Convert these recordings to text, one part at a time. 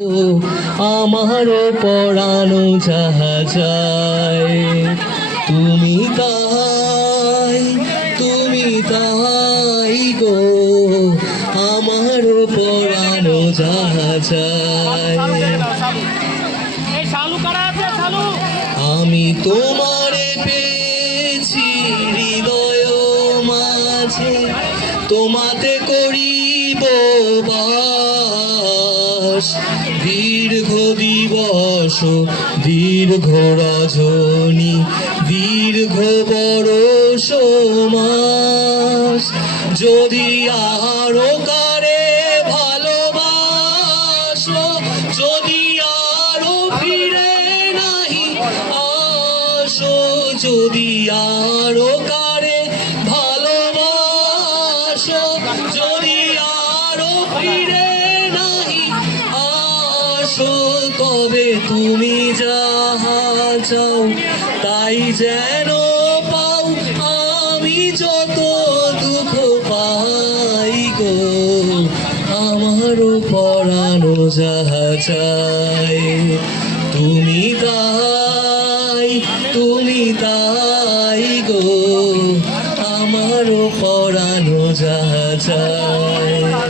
আমারও পড়ানো যাহা যায়, তুমি তাই তুমি তাই গো। আমারও পড়ানো যাহা যায়। আমি তোমারে পেয়েছি হৃদয় মাঝে, তোমাতে করিব বাস। দীর্ঘ দিবস দীর্ঘ রজনী দীর্ঘ বরষ মাস। যদি আরও কারে ভালোবাসো, যদি আরও ফিরে নাহি আসো, যদি আরও কারে আসো তবে তুমি যাহা চাও, তাই যেন পাও। আমি যত দুঃখ পাই গো আমারও পড়ানো যাহা চাই। তুমি তাই তুমি তাই গো আমারও পড়ানো যাহা চাই।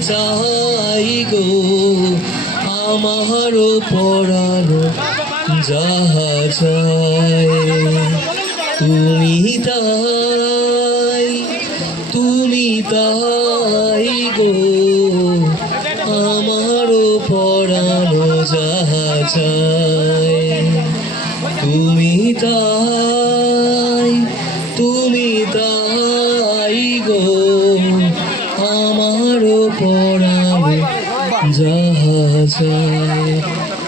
চাই আমারও পড়ানো যাহা চাই। তুমি তাই তুমি তাই গো আমারও পড়ানো যাহা চাই। তুমি তাই, তুমি যাহা যায়